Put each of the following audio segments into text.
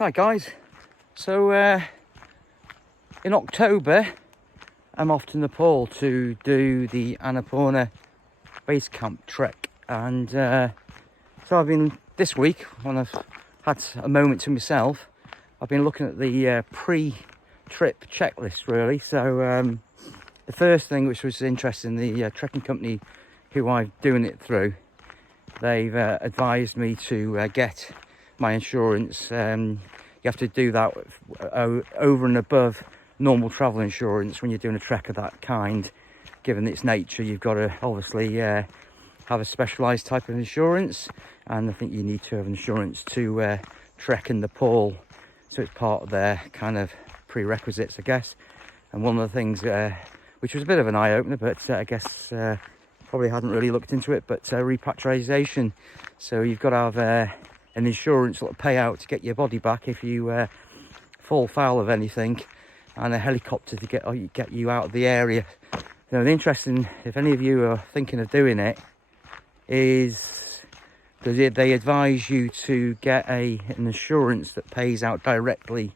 Hi guys, so in October I'm off to Nepal to do the Annapurna base camp trek, and so I've been, this week when I've had a moment to myself, I've been looking at the pre-trip checklist really. So the first thing which was interesting, the trekking company who I'm doing it through, they've advised me to get my insurance. You have to do that over and above normal travel insurance when you're doing a trek of that kind. Given its nature, you've got to obviously have a specialised type of insurance, and I think you need to have insurance to trek in Nepal, so it's part of their kind of prerequisites, I guess. And one of the things which was a bit of an eye-opener, but I guess probably hadn't really looked into it, but repatriation. So you've got to have an insurance that'll pay out to get your body back if you fall foul of anything, and a helicopter to get you out of the area. You know, the interesting, if any of you are thinking of doing it, is they advise you to get an insurance that pays out directly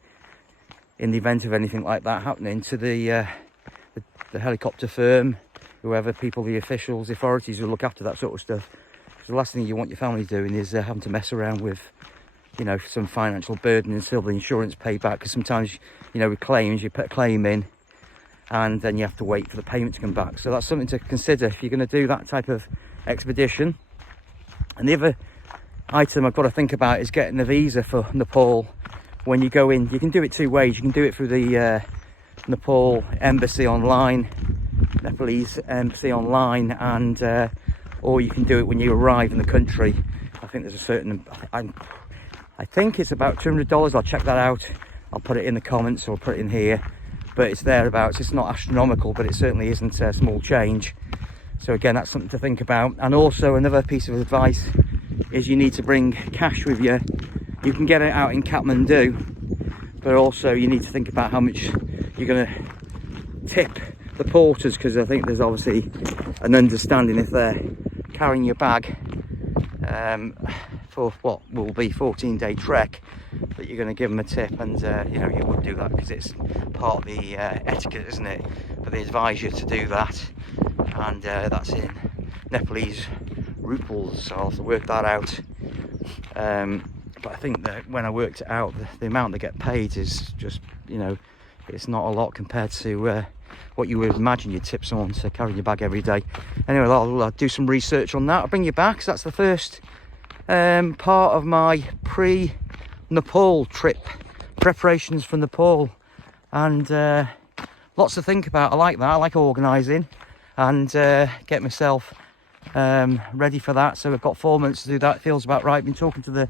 in the event of anything like that happening to the helicopter firm, whoever people, the officials, the authorities who look after that sort of stuff. The last thing you want your family doing is having to mess around with, you know, some financial burden until the insurance pay back. Because sometimes, you know, with claims, you put a claim in and then you have to wait for the payment to come back. So that's something to consider if you're going to do that type of expedition. And the other item I've got to think about is getting a visa for Nepal. When you go in, you can do it two ways. You can do it through the Nepal embassy online, Nepalese embassy online, and or you can do it when you arrive in the country. I think there's a certain, I think it's about $200. I'll check that out. I'll put it in the comments or put it in here, but it's thereabouts. It's not astronomical, but it certainly isn't a small change. So again, that's something to think about. And also another piece of advice is you need to bring cash with you. You can get it out in Kathmandu, but also you need to think about how much you're going to tip the porters, because I think there's obviously an understanding if they're carrying your bag for what will be 14-day trek, that you're going to give them a tip. And you know, you would do that because it's part of the etiquette, isn't it? But they advise you to do that, and that's in Nepalese rupees, so I'll have to work that out. But I think that when I worked it out, the amount they get paid is just, you know, it's not a lot compared to what you would imagine you'd tip someone to carry your bag every day. Anyway, I'll do some research on that. I'll bring you back. So that's the first part of my pre-Nepal trip, preparations for Nepal, and lots to think about. I like that. I like organising and get myself ready for that. So I've got 4 months to do that. It feels about right. I've been talking to the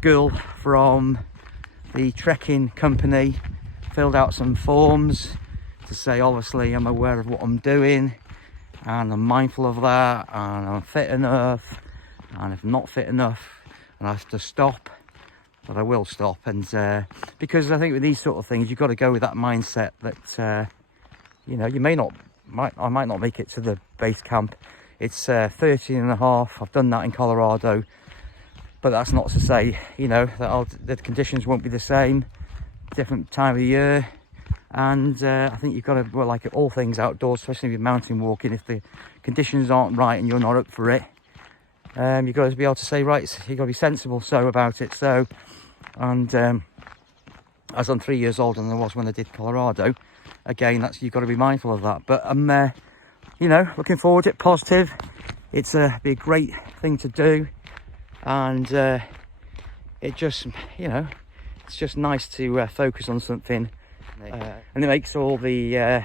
girl from the trekking company, filled out some forms to say obviously I'm aware of what I'm doing and I'm mindful of that, and I'm fit enough, and if I'm not fit enough and I have to stop, but I will stop. And because I think with these sort of things you've got to go with that mindset that you know, you I might not make it to the base camp. It's 13.5. I've done that in Colorado, but that's not to say, you know, that the conditions won't be the same, different time of year. And I think you've got to, well, like all things outdoors, especially with mountain walking, if the conditions aren't right and you're not up for it, you've got to be able to say, right, you've got to be sensible about it. So, and as I'm 3 years older than I was when I did Colorado, again, you've got to be mindful of that. But I'm you know, looking forward to it, positive. It's be a great thing to do, and it just, you know, it's just nice to focus on something, and it makes all the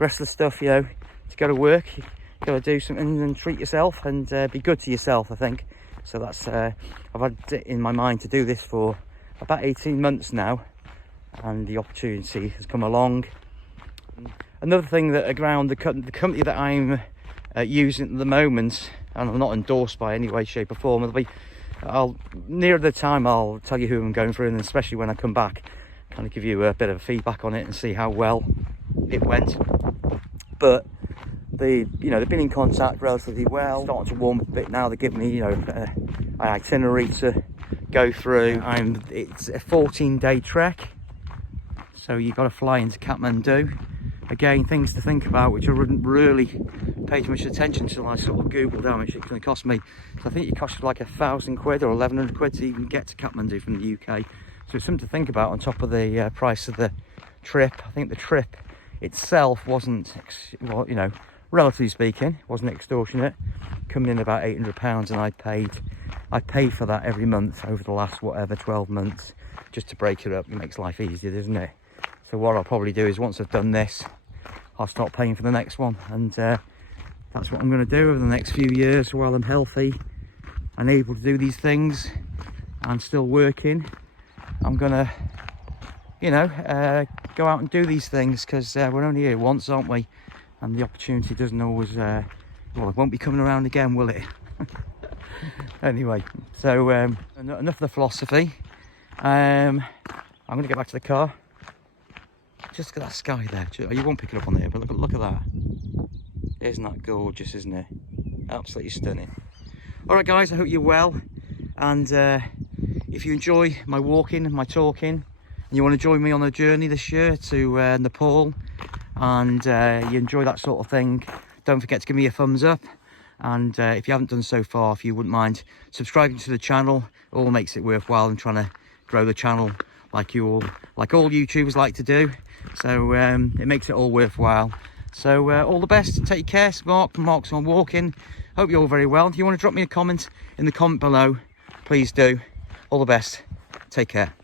rest of the stuff, you know, to go to work, you got to do something and treat yourself and be good to yourself, I think. So that's I've had it in my mind to do this for about 18 months now, and the opportunity has come along. Another thing that around the company that I'm using at the moment, and I'm not endorsed by any way, shape or form, near the time I'll tell you who I'm going through, and especially when I come back, kind of give you a bit of feedback on it and see how well it went. But they've been in contact relatively well, starting to warm up a bit now. They give me, an itinerary to go through. It's a 14-day trek, so you've got to fly into Kathmandu. Again, things to think about, which I wouldn't really pay too much attention to. I sort of googled how much it's going to cost me. So I think it costs like £1,000 or 1,100 quid to even get to Kathmandu from the UK. So it's something to think about on top of the price of the trip. I think the trip itself wasn't, well, you know, relatively speaking, wasn't extortionate. Coming in about £800, and I paid for that every month over the last whatever 12 months, just to break it up. It makes life easier, doesn't it? So what I'll probably do is, once I've done this, I'll start paying for the next one, and that's what I'm going to do over the next few years while I'm healthy and able to do these things and still working. I'm gonna, you know, go out and do these things, because we're only here once, aren't we? And the opportunity doesn't always, well, it won't be coming around again, will it? Anyway, so enough of the philosophy. I'm gonna get back to the car. Just look at that sky there. You won't pick it up on there, but look at that. Isn't that gorgeous, isn't it? Absolutely stunning. All right, guys, I hope you're well. And if you enjoy my walking and my talking, and you want to join me on a journey this year to Nepal, and you enjoy that sort of thing, don't forget to give me a thumbs up. And if you haven't done so far, if you wouldn't mind subscribing to the channel, it all makes it worthwhile. I'm trying to grow the channel like all YouTubers like to do. So it makes it all worthwhile. So all the best. Take care. It's Mark from Mark's on Walking. Hope you're all very well. If you want to drop me a comment in the comment below, please do. All the best. Take care.